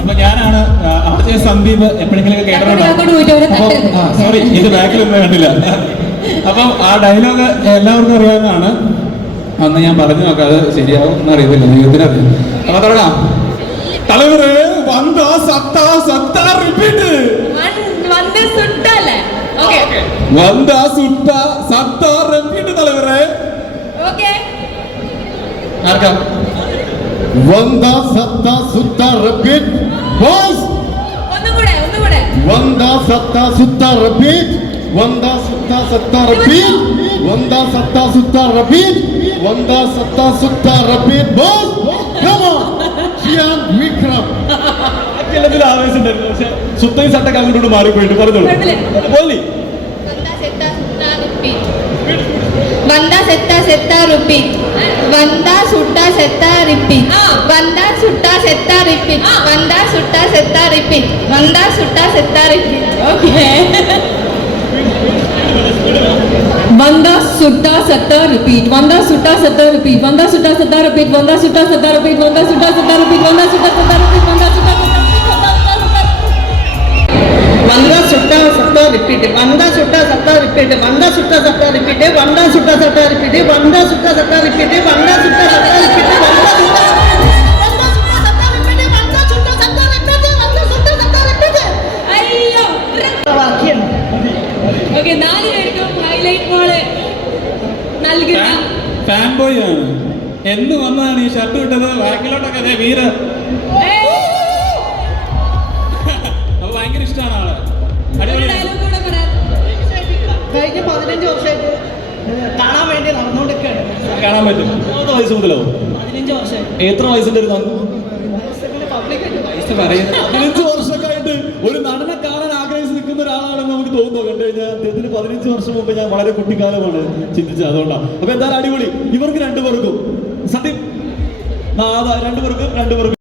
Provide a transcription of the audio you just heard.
അപ്പൊ ഞാനാണ് സന്ദീപ് എപ്പോഴെങ്കിലും. സോറി ഇത് ബാക്കിലൊന്നും കണ്ടില്ല. അപ്പം ആ ഡയലോഗ് എല്ലാവർക്കും അറിയാവുന്നതാണ്. അന്ന് ഞാൻ പറഞ്ഞു നോക്കാം അത് ശരിയാവും എന്നറിയത്തില്ല ദൈവത്തിന് അറിയാം. അപ്പൊ തുടങ്ങാം. സത്ത സത്ത റിപ്പീറ്റ് സുട്ട സത്ത റിപ്പീറ്റ് തലവരെ. ഓക്കെ ആർക്കാ? വന്ദ സത്ത സുത്ത റിപ്പീറ്റ്. ബോയ്സ്! ഒന്നുകൂടെ ഒന്നുകൂടെ. വന്ദ സത്ത സുത്ത റിപ്പീറ്റ്. വന്ദ സത്ത സത്ത റിപ്പീറ്റ്. വന്ദ സത്ത സുത്ത റിപ്പീറ്റ്. വന്ദ സത്ത സുത്ത repeat. Boys come on Shiyan Vikram. എല്ലാത്തിലും ആവേശം ഉണ്ടായിരുന്നു പക്ഷെ സുത്തയും സട്ടൊക്കെ അങ്ങോട്ട് മാറിപ്പോയിട്ട് പറഞ്ഞോളൂ പോലി. വന്ദ സെത്ത செத்தா ரிப்பீட் वंदा सुट्टा செத்தா ரிப்பீட் वंदा सुट्टा செத்தா ரிப்பீட் वंदा सुट्टा செத்தா ரிப்பீட் वंदा सुट्टा செத்தா ரிப்பீட் ओके वंदा सुट्टा सत्ता रिपीट वंदा सुट्टा सत्ता रिपीट वंदा सुट्टा सत्ता रिपीट वंदा सुट्टा सत्ता रिपीट वंदा सुट्टा सत्ता रिपीट वंदा सुट्टा सत्ता रिपीट वंदा सुट्टा सत्ता रिपीट वंदा सुट्टा सत्ता रिपीट वंदा सुट्टा सत्ता റിപ്പീറ്റ് വന്ന സുട്ട സട്ട റിപ്പീറ്റ് വന്ന സുട്ട സട്ട റിപ്പീറ്റ് വന്ന സുട്ട സട്ട റിപ്പീറ്റ് വന്ന സുട്ട സട്ട റിപ്പീറ്റ് വന്ന സുട്ട ഫാൻ ബോയ് എന്ന് വന്നാണ് ഈ ഷർട്ട് വിട്ടത് വാക്കിലോട്ടൊക്കെ വീര. അപ്പൊ ഭയങ്കര ഇഷ്ടമാണ് ആൾ. അടിപൊളി കഴിഞ്ഞ പതിനഞ്ച് വർഷമായിട്ട് കാണാൻ വേണ്ടി നടന്നുകൊണ്ടിരിക്കുകയാണ്. കാണാൻ പറ്റും. മൂന്ന് വയസ്സ് മുതലോ പതിനഞ്ച് വർഷം എത്ര വയസ്സിന്റെ ഒരു പബ്ലിക് വയസ്സ് പറയുന്നത് പതിനഞ്ച് വർഷമൊക്കെ ഒരു നടനെ കാണാൻ ആഗ്രഹിച്ച് നിൽക്കുന്ന ഒരാളാണെന്ന് നമുക്ക് തോന്നുന്നു. കണ്ടു കഴിഞ്ഞാൽ അദ്ദേഹത്തിന് പതിനഞ്ച് വർഷം മുമ്പ് ഞാൻ വളരെ കുട്ടിക്കാലമാണ് ചിന്തിച്ചത് അതുകൊണ്ടാണ് അപ്പൊ എന്തായാലും അടിപൊളി. ഇവർക്ക് രണ്ടുപേർക്കും സത്യം. രണ്ടു രണ്ടുപേർക്കും രണ്ടുപേർക്കും